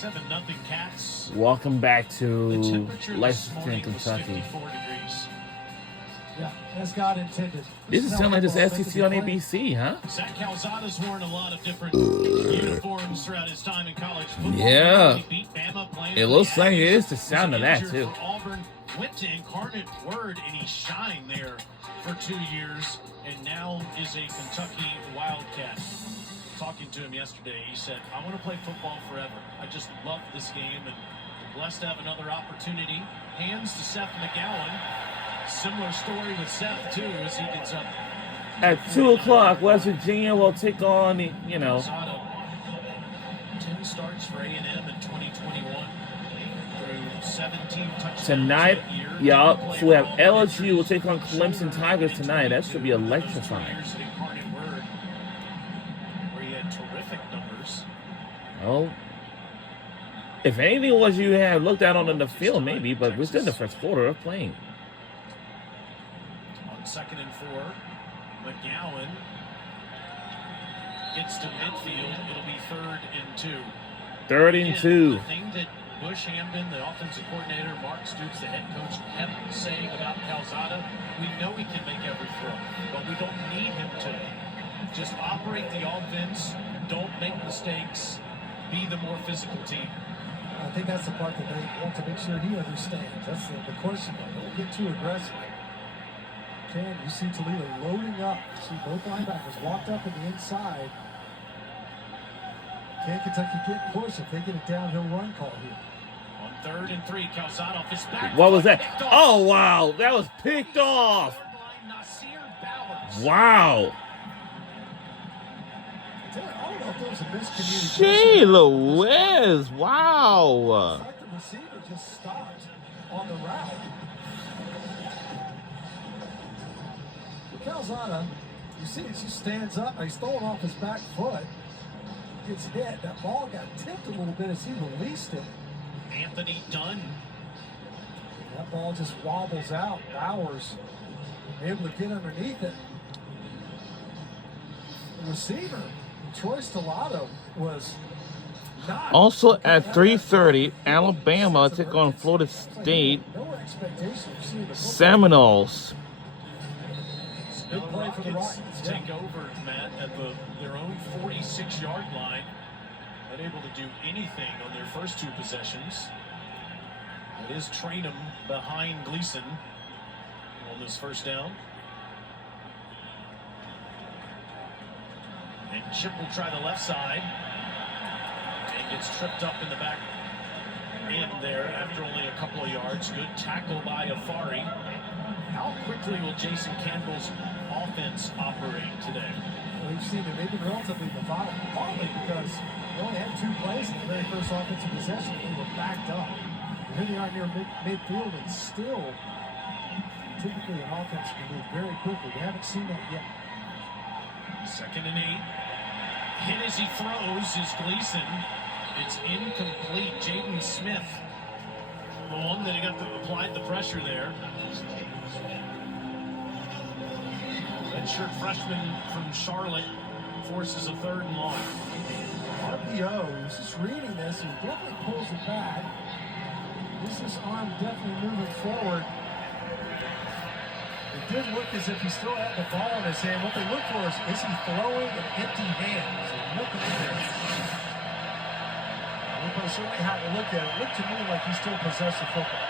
7-0 Cats. Welcome back The to temperature this Lexington, morning was Kentucky. 54 degrees. Yeah, as God intended. This is sound like this SEC on ABC, huh? Zach Calzada's worn a lot of different uniforms throughout his time in college football. Yeah. He beat Bama, playing It for looks the like it Aggies. is the sound of Was that, injured too. for Auburn, went to Incarnate Word, and he shined there for 2 years, and now is a Kentucky Wildcat. Talking to him yesterday, he said, I want to play football forever. I just love this game, and blessed to have another opportunity. Hands to Seth McGowan. Similar story with Seth, too, as he gets up. At 2 o'clock, West Virginia will take on, the, 10 starts for A&M in 2021 through 17 touchdowns tonight. that year. Y'all, so we have LSU will take on Clemson Tigers tonight. That should be electrifying. Years at Incarnate Word, where he had terrific numbers. Oh, if anything was you have looked out on the field, maybe, but we're still in the first quarter of playing. On 2nd and 4, McGowan gets to midfield. It'll be 3rd and 2. 3rd and 2. The thing that Bush Hampton, the offensive coordinator, Mark Stoops, the head coach, kept saying about Calzada, we know he can make every throw, but we don't need him to. Just operate the offense, don't make mistakes, be the more physical team. I think that's the part that they want to make sure he understands. That's the question. Don't get too aggressive. You see Toledo loading up. You see both linebackers walked up in the inside. Can Kentucky get push if they get a downhill run call here? On 3rd and 3, Calzada off his back. What was that? Oh, wow. That was picked off. Wow. I don't know if there was a miscommunication. Gee, Louise. Wow. It's like the receiver just stopped on the route. Calzada, you see, he just stands up. He's throwing off his back foot. Gets hit. That ball got tipped a little bit as he released it. Anthony Dunn. That ball just wobbles out. Bowers able to get underneath it. The receiver, Troy Stellato, was not. Also at 3:30, Alabama take on Florida State. No expectation of seeing the Seminoles. big play for the Rockets. Take over, Matt, at their own 46-yard line. Not able to do anything on their first 2 possessions. It is Trainum behind Gleason on this first down. And Chip will try the left side. And gets tripped up in the back end there after only a couple of yards. Good tackle by Afari. How quickly will Jason Campbell's offense operate today? Well, we've seen that they've been relatively methodical, partly because they only had 2 plays in the very first offensive possession. They were backed up. And here they are near midfield, and still, typically an offense can move very quickly. We haven't seen that yet. 2nd and 8. Hit as he throws is Gleason. It's incomplete. Jaden Smith, the one that applied the pressure there. Redshirt freshman from Charlotte forces a 3rd and long. RPO, he's just reading this, and he definitely pulls it back. This arm definitely moving forward. It did look as if he still had the ball in his hand. What they look for is he throwing an empty hand? Looking at there. Everybody certainly had to look at it. It looked to me like he still possessed the football.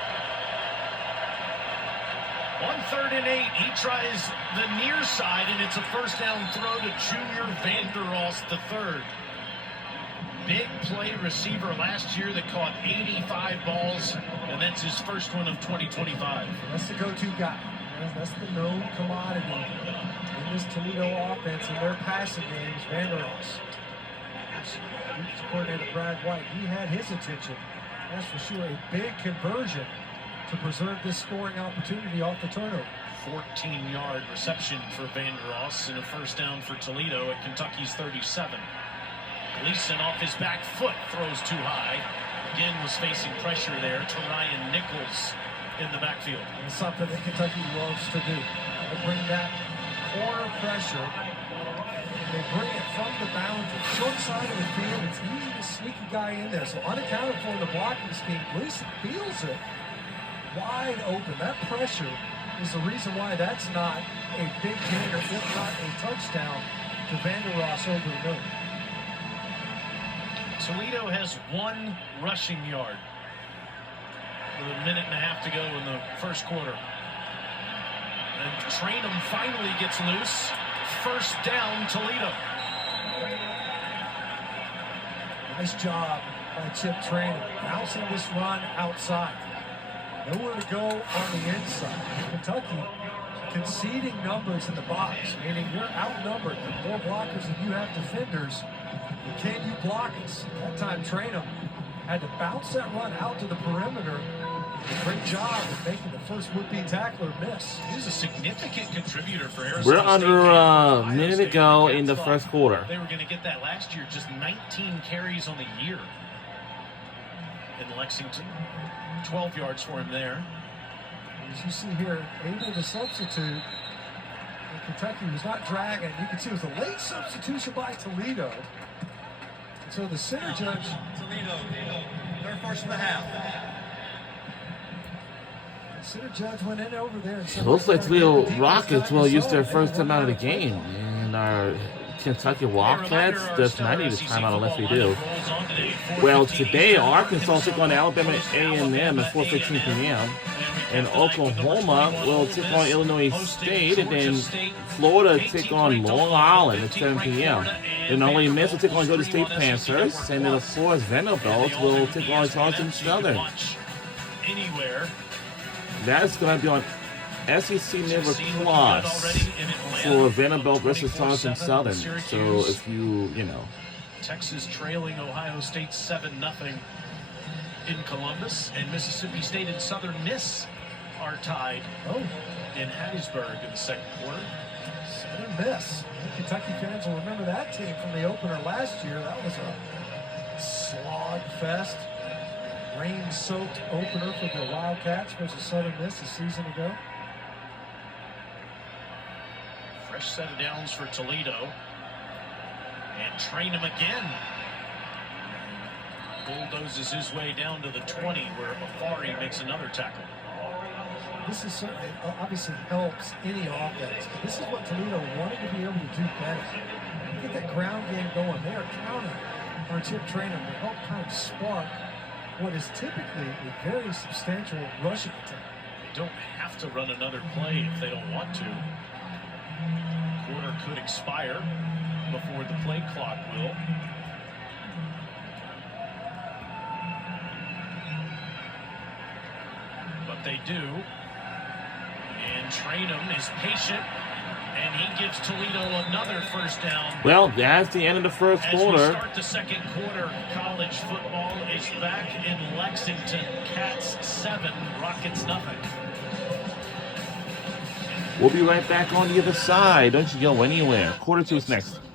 On 3rd and 8, he tries the near side, and it's a first down throw to Junior Vanderost III. Big play receiver last year that caught 85 balls, and that's his first one of 2025. That's the go-to guy. That's the known commodity in this Toledo offense and their passing games, Vanderost. Coordinator Brad White, he had his attention. That's for sure a big conversion to preserve this scoring opportunity off the turnover. 14-yard reception for Vanderost and a first down for Toledo at Kentucky's 37. Gleason off his back foot throws too high. Again was facing pressure there to Ryan Nichols in the backfield. And something that Kentucky loves to do. They bring that corner pressure. They bring it from the boundary. Short side of the field, it's easy to sneak guy in there. So unaccounted for in the blocking scheme. Gleason feels it wide open. That pressure is the reason why that's not a big gain, or if not a touchdown to Vander Ross over the middle. Toledo has 1 rushing yard with a minute and a half to go in the first quarter. And Trainum finally gets loose. First down, Toledo. Nice job by Chip Trainum, bouncing this run outside. Nowhere to go on the inside. Kentucky conceding numbers in the box, meaning you're outnumbered. The more blockers than you have defenders. Can you block us? That time Trainum had to bounce that run out to the perimeter. Great job of making the first would-be tackler miss. He's a significant contributor for Arizona We're State. under a minute to go in the first quarter. They were going to get that last year, just 19 carries on the year in Lexington. 12 yards for him there. As you see here, able to substitute. And Kentucky was not dragging. You can see it was a late substitution by Toledo. So the center judge. Toledo, they're first and a half. The center judge went in over there and said, Looks like Toledo Rockets will use their first time out of the game. And our Kentucky Wildcats does not need a timeout unless they do. Well, today Arkansas took on Alabama A&M at 4:15 p.m. And Oklahoma will take on Illinois State, and then Florida take on Long Island at 7 p.m. Then Ole Miss will take on Georgia State Panthers, and then of course Vanderbilt will take on Charleston Southern. That's going to be on SEC Never Plus for Vanderbilt versus Charleston Southern. So if you know. Texas trailing Ohio State 7-0 in Columbus, and Mississippi State and Southern Miss are tied in Hattiesburg in the second quarter. Southern Miss. Kentucky fans will remember that team from the opener last year. That was a slog fest. Rain-soaked opener for the Wildcats versus Southern Miss a season ago. Fresh set of downs for Toledo. And Trainum again. Bulldozes his way down to the 20, where Afari makes another tackle. This is certainly, obviously helps any offense. But this is what Toledo wanted to be able to do better. Get that ground game going. They are counting on Chip Trainum to help kind of spark what is typically a very substantial rushing attack. They don't have to run another play if they don't want to. Quarter could expire before the play clock will. But they do. And Trainum is patient, and he gives Toledo another first down. Well, that's the end of the first quarter. As we start the second quarter, college football is back in Lexington. Cats 7, Rockets nothing. We'll be right back on the other side. Don't you go anywhere. Quarter 2 is next.